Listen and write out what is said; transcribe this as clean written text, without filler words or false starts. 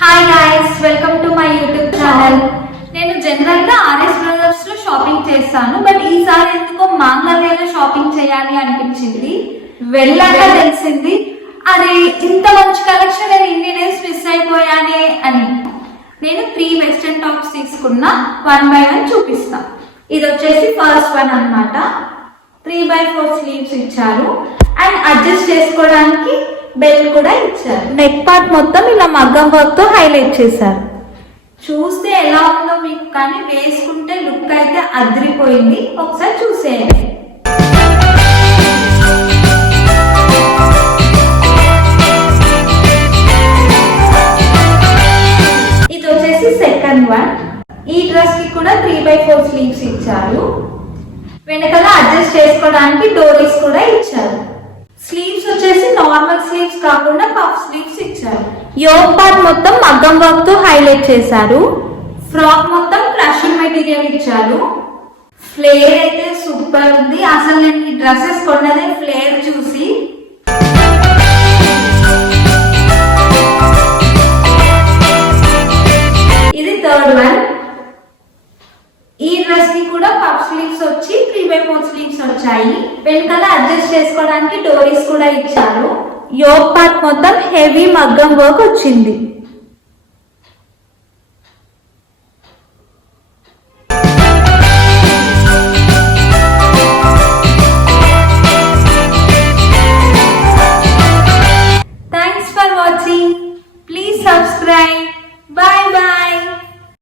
Hi guys, welcome to my YouTube channel. నేను general గా RS brothers లో shopping చేస్తాను, బట్ ఈసారి ఎందుకో మాంగళ్యలో షాపింగ్ చేయాలి అనిపించింది. వెళ్ళాక తెలిసింది అది ఇంత మంచి కలెక్షన్ నేను ఇన్ని డేస్ మిస్ అయిపోయానే అని. నేను 3 వెస్ట్రన్ టాప్స్ తీసుకున్నా, 1 by 1 చూపిస్తా. ఇది వచ్చేసి ఫస్ట్ వన్ అన్నమాట. 3/4 స్లీవ్స్ ఇచ్చారు అండ్ అడ్జస్ట్ చేసుకోవడానికి బెల్ట్ కూడా ఇచ్చారు. నెక్ పార్ట్ మొత్తం ఇలా మగ్గం వర్క్ తో హైలైట్ చేశారు. చూస్తే ఎలా ఉందో మీకు, కానీ వేసుకుంటే లుక్ అయితే అదిరిపోయింది. ఒకసారి చూసేయండి. ఇది వచ్చేసి సెకండ్ వన్. ఈ డ్రెస్ కి కూడా 3/4 స్లీవ్స్ ఇచ్చారు. వెనకాల అడ్జస్ట్ చేసుకోవడానికి డోరీస్ కూడా ఇచ్చారు. స్లీవ్స్ వచ్చేసి నార్మల్ స్లీవ్స్ కాకుండా పఫ్ స్లీవ్స్ ఇచ్చారు. యోక్ పార్ట్ మొత్తం మగ్గం వర్క్ తో హైలైట్ చేశారు. ఫ్రాక్ మొత్తం క్రషింగ్ మెటీరియల్ ఇచ్చారు. ఫ్లేర్ అయితే సూపర్ ఉంది. అసలు నేను ఈ డ్రెస్సెస్ కొన్నదే ఫ్లేర్ చూసి. ఇది థర్డ్ వన్. ఈ డ్రెస్ కి కూడా పఫ్ స్లీవ్స్ వచ్చి 3/4 స్లీవ్స్ వచ్చాయి. వెనకాల అడ్జస్ట్ చేసుకోవడానికి డోరీస్ కూడా ఇచ్చారు. యోక్ పార్ట్ మొత్తం హెవీ మగ్గం వర్క్ వచ్చింది.